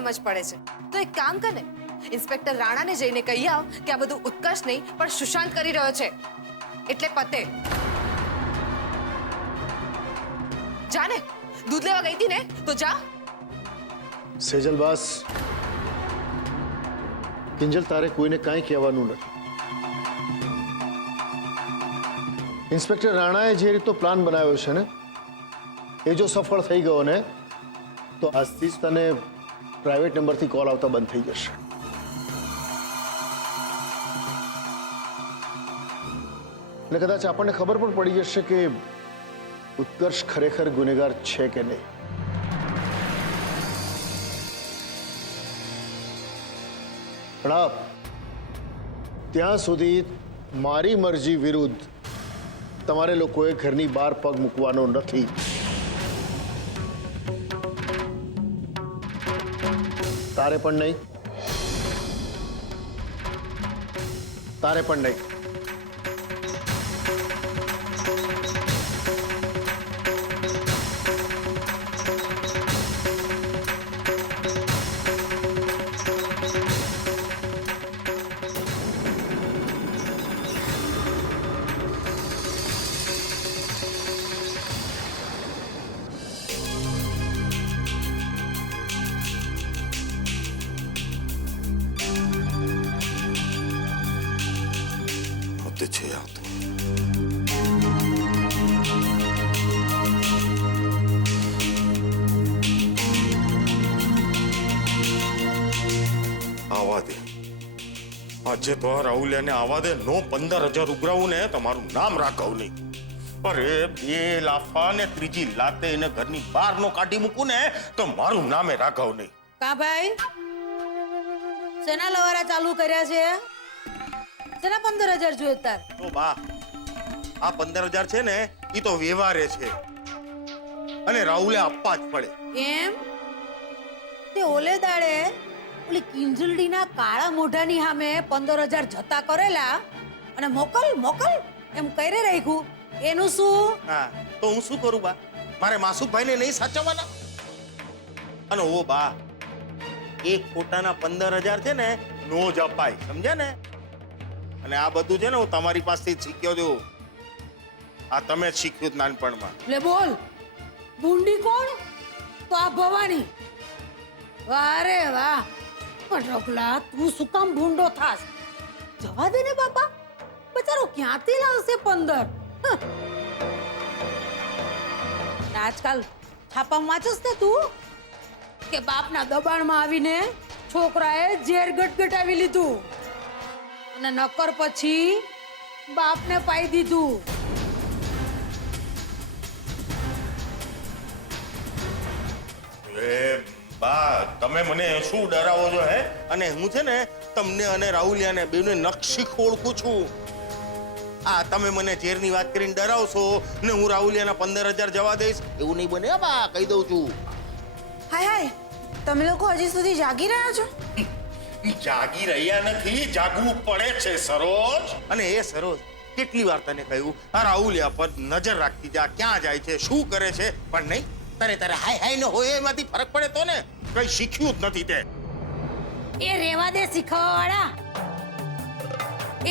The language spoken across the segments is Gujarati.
સમજ પડે છે તો એક કામ કર ને, ઇન્સ્પેક્ટર રાણાને જઈને કહી આવ કે આ બધું ઉત્કર્ષ નહીં પણ સુશાંત કરી રહ્યો છે, એટલે પતે. જા ને, દૂધ લેવા ગઈ હતી ને તો જા. સેજલ બસ. કિંજલ, તારે કોઈને કાંઈ કહેવાનું નથી. ઇન્સ્પેક્ટર રાણાએ જે રીતનો પ્લાન બનાવ્યો છે ને, એ જો સફળ થઈ ગયો ને તો આજથી જ તને પ્રાઇવેટ નંબરથી કોલ આવતા બંધ થઈ જશે. અને કદાચ આપણને ખબર પણ પડી જશે કે ઉત્કર્ષ ખરેખર ગુનેગાર છે કે નહીં. પણ ત્યાં સુધી મારી મરજી વિરુદ્ધ તમારે લોકોએ ઘરની બહાર પગ મૂકવાનો નથી. તારે પણ નહીં, તારે પણ નહીં. છે આ તો. આવા દે, આજે તો રાહુલિયાને આવા દે. નો 15,000 ઉઘરાવું ને તમારું નામ રાઘવ નહીં. અરે 2 લાફા ને ત્રીજી લાતે એને ઘરની બહાર નો કાઢી મૂકું ને તો મારું નામે રાઘવ નહીં. કા ભાઈ, સેના લવારા ચાલુ કર્યા છે? સેના 15,000 જોઈએ તાર? તો બા, આ 15,000 છે ને ઈ તો વ્યવહારે છે અને રાહુલે આપવા જ પડે. એમ? તે ઓલે દાડે ઓલી કિંજલડીના કાળા મોઢાની સામે 15,000 જતા કરેલા અને મોકલ મોકલ એમ કરે રાખ્યું, એનું શું? હા, તો હું શું કરું બા? મારે માસુભાઈને નહીં સાચવવાના? અને ઓ બા, એક ખોટાના 15,000 છે ને નો જ અપાય, સમજ્યા ને? અને આ બધું છે ને હું તમારી પાસેથી શીખ્યો છું. આ તમે જ શીખ્યું નાનપણમાં. લે બોલ, બુંડી કોણ? તો આ ભવાની. વાહ રે વાહ. પણ રગલા, તું શું કામ ભૂંડો થાસ? જવા દે ને બાપા, બચારો ક્યાંથી લાવશે 15? આજકાલ છાપામાં વાંચસ ને તું કે બાપના દબાણમાં આવીને છોકરાએ ઝેર ગટગટાવી લીધું અને નકર પછી બાપને પાઈ દીધું. એ બા, તમે મને શું ડરાવો છો હે? અને હું છે ને તમને અને રાહુલિયાને બેને નકશી ઓળખું છું. આ તમે મને ઝેરની વાત કરીને ડરાવશો ને હું રાહુલિયાના 15,000 જવા દઈશ એવું નહીં બને બા, કહી દઉં છું. હાય હાય, તમે લોકો હજી સુધી જાગી રહ્યા છો? જાગી રહ્યા નથી, જાગવું પડે છે સરોજ. અને એ સરોજ, કેટલી વાર તને કહ્યું આ રાહુલિયા પર નજર રાખતી જા, ક્યાં જાય છે, શું કરે છે, પણ નહીં. તને તારે હાય હાય ન હોય એમાંથી ફરક પડે તો ને. કઈ શીખ્યું જ નથી તે. એ રેવા દે શીખવાવાળા.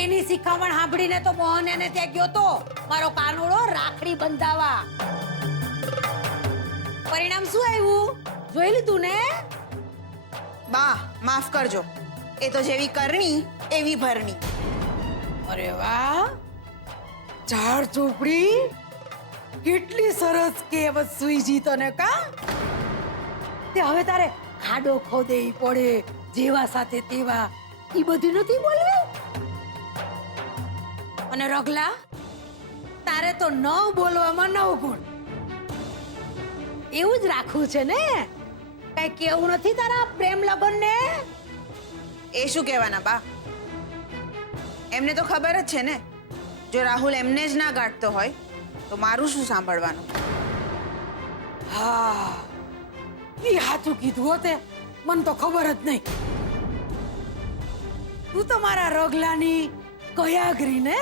એની શીખામણ સાંભળીને તો મોહન એને ત્યાં ગયો તો મારો કાનુડો રાખડી બંધાવા. પરિણામ શું આવ્યું જોઈ લીધું ને? બા માફ કરજો, એ તો જેવી કરણી એવી ભરણી. અરે વાહ, ઝાડ ઝૂંપડી કેટલી સરસ કહેવત સુઈજી તને કા? તે હવે તારે ખાડો ખોદેવી પડે, જેવા સાથે તેવા, ઈ બધું નથી બોલવું. અને રગલા, તારે તો ન બોલવામાં 9 ગુણ. એવું જ રાખવું છે ને? કઈ કેવું નથી તારા પ્રેમ લગન ને? એ શું કહેવાના બા? એમને તો ખબર જ છે ને, જો રાહુલ એમને જ ના ગાંઠતો હોય તો મારું શું સાંભળવાનું? હા, ઈ સાચું કીધું હોતે, મને તો ખબર જ નહીં. તું તો મારા રગલાની કયાગરી ને?